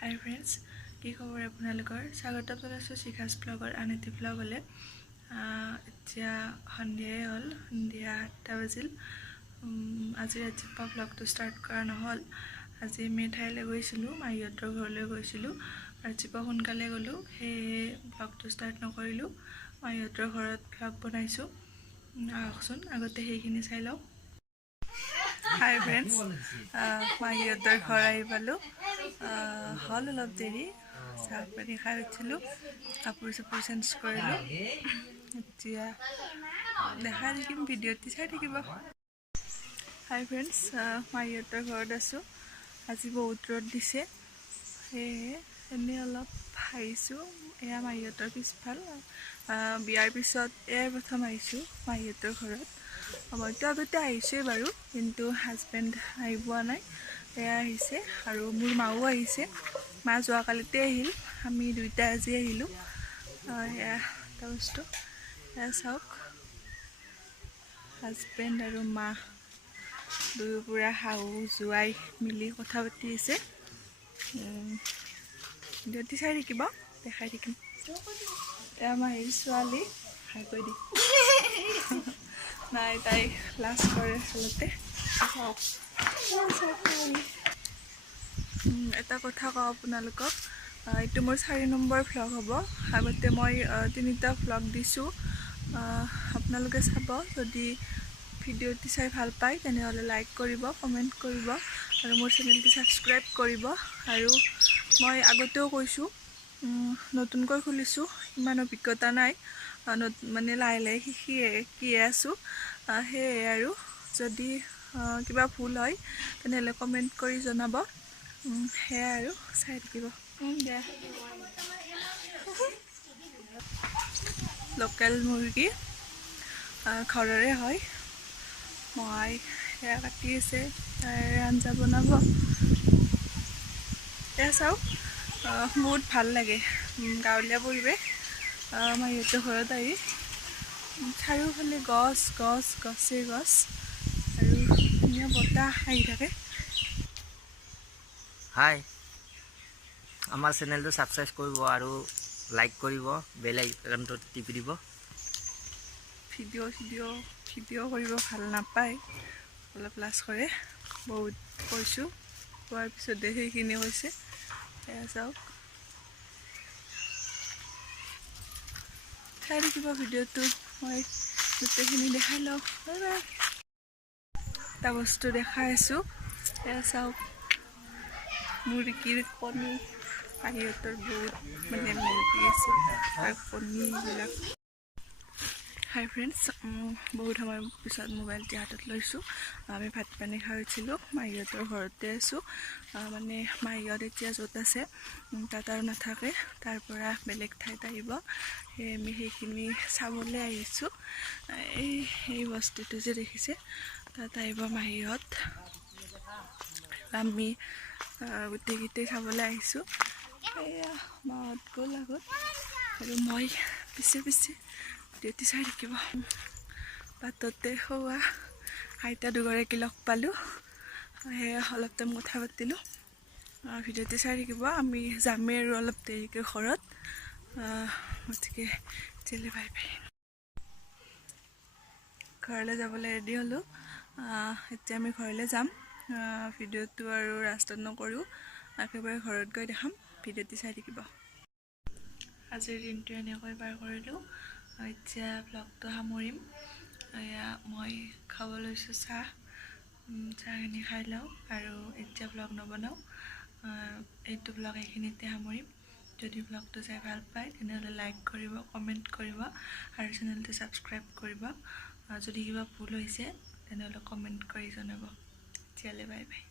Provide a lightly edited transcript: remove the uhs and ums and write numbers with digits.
Hi friends, কি খবৰ আপোনালোকৰ? স্বাগতম জনাইছোঁ শিখাস ব্লগৰ আন এটি ব্লগলৈ। এতিয়া সন্ধিয়াই হ'ল, সন্ধিয়া 8টা বাজিল। আজি ৰাতিপুৱা ব্লগটো ষ্টাৰ্ট কৰা নহ'ল। আজি আমি ঠাইলৈ গৈছিলোঁ, মাহীহঁতৰ ঘৰলৈ গৈছিলোঁ। ৰাতিপুৱা সোনকালে গ'লোঁ, সেয়ে ব্লগটো ষ্টাৰ্ট নকৰিলোঁ। মাহীহঁতৰ ঘৰত ব্লগ বনাইছোঁ। আহকচোন আগতে সেইখিনি চাই লওঁ। হাই ফ্ৰেণ্ডছ, মাহীহঁতৰ ঘৰ আহি পালোঁ। হ'ল অলপ দেৰি, চাহ পানী খাই উঠিলোঁ, কাপোৰ চাপোৰ চেঞ্জ কৰিলোঁ। এতিয়া দেখাই থাকিম, ভিডিঅ'টি চাই থাকিব। হাই ফ্ৰেণ্ডছ, মাহীহঁতৰ ঘৰত আছোঁ। আজি বহুত ৰ'দ দিছে, সেয়েহে এনেই অলপ আহিছোঁ। এয়া মাহীহঁতৰ পিছফাল। বিয়াৰ পিছত এয়াই প্ৰথম আহিছোঁ মাহীহঁতৰ ঘৰত। মইতো আগতে আহিছোঁৱেই বাৰু, কিন্তু হাজবেণ্ড আহি পোৱা নাই। এয়া আহিছে আৰু মোৰ মাও আহিছে। মা যোৱাকালিতে আহিল, আমি দুইটা আজি আহিলোঁ। এয়া এটা বস্তু, এয়া চাওক, হাজবেণ্ড আৰু মা দুয়োপুৰা শাহু জোৱাই মিলি কথা পাতি আছে। যদি চাই থাকিব, দেখাই থাকিম। এয়া মাহীৰ ছোৱালী, হাই কৈ দি নাই, তাই লাজ কৰে আচলতে। এটা কথা কওঁ আপোনালোকক, এইটো মোৰ 4 নম্বৰ ভ্লগ হ'ব। আগতে মই 3টা ভ্লগ দিছোঁ। আপোনালোকে চাব, যদি ভিডিঅ'টি চাই ভাল পায় তেনেহ'লে লাইক কৰিব, কমেণ্ট কৰিব আৰু মোৰ চেনেলটি ছাবস্ক্ৰাইব কৰিব। আৰু মই আগতেও কৈছোঁ, নতুনকৈ খুলিছোঁ, ইমান অভিজ্ঞতা নাই, মানে লাহে লাহে শিকিয়ে আছোঁ। সেয়ে আৰু যদি কিবা ভুল হয় তেনেহ'লে কমেণ্ট কৰি জনাব। সেয়াই আৰু চাই থাকিব। লোকেল মুৰ্গী, ঘৰৰে হয়। মই সেয়া কাটি আছে, তাৰে আঞ্জা বনাব। এয়া চাওক, বহুত ভাল লাগে গাঁৱলীয়া পৰিৱেশ। মাহীহঁতৰ ঘৰত আহি চাৰিওফালে গছ গছ গছেই গছ আৰু ধুনীয়া বতাহ আহি থাকে। হাই, আমাৰ চেনেলটো ছাবস্ক্ৰাইব কৰিব আৰু লাইক কৰিব, বেল আইকনটোত টিপি দিব। ভিডিঅ' কৰিব ভাল নাপায়, অলপ লাজ কৰে। বহুত কৈছোঁ, কোৱাৰ পিছতে সেইখিনি কৈছে। এয়া চাওক, চাই থাকিব ভিডিঅ'টো, মই গোটেইখিনি দেখাই লওঁ। এটা বস্তু দেখাই আছোঁ, এয়া চাওক, মুৰ্গীৰ কণী। মাহীহঁতৰ বহুত মানে মুৰ্গী আছে আৰু কণীবিলাক। হাই ফ্ৰেণ্ডছ, বহুত সময়ৰ পিছত মোবাইলটি হাতত লৈছোঁ। আমি ভাত পানী খাই উঠিলোঁ, মাহীহঁতৰ ঘৰতে আছোঁ। মানে মাহীহঁত এতিয়া য'ত আছে তাত আৰু নাথাকে, তাৰ পৰা বেলেগ ঠাইত আহিব। সেয়ে আমি সেইখিনি চাবলৈ আহিছোঁ। এই বস্তুটো যে দেখিছে, তাত আহিব মাহীহঁত। আমি গোটেইকেইটাই চাবলৈ আহিছোঁ। এয়া মাহঁত গ'ল আগত আৰু মই পিছে ভিডিঅ'টি চাই থাকিব। বাটতে খোৱা আইতা দুগৰাকী লগ পালোঁ, সেয়া অলপ টাইম কথা পাতিলোঁ। ভিডিঅ'টি চাই থাকিব, আমি যামেই আৰু অলপ দেৰিকৈ ঘৰত। গতিকে তেতিয়ালৈ বাই বাই। ঘৰলৈ যাবলৈ ৰেডি হ'লোঁ। এতিয়া আমি ঘৰলৈ যাম। ভিডিঅ'টো আৰু ৰাস্তাত নকৰোঁ, একেবাৰে ঘৰত গৈ দেখাম। ভিডিঅ'টি চাই থাকিব। আজিৰ দিনটো এনেকৈ পাৰ কৰিলোঁ। এতিয়া ব্লগটো সামৰিম। এয়া মই খাব লৈছোঁ চাহ। চাহখিনি খাই লওঁ আৰু এতিয়া ব্লগ নবনাওঁ। এইটো ব্লগ এইখিনিতে সামৰিম। যদি ব্লগটো চাই ভাল পায় তেনেহ'লে লাইক কৰিব, কমেণ্ট কৰিব আৰু চেনেলটো ছাবস্ক্ৰাইব কৰিব। যদি কিবা ভুল হৈছে তেনেহ'লে কমেণ্ট কৰি জনাব। তেতিয়ালৈ বাই বাই।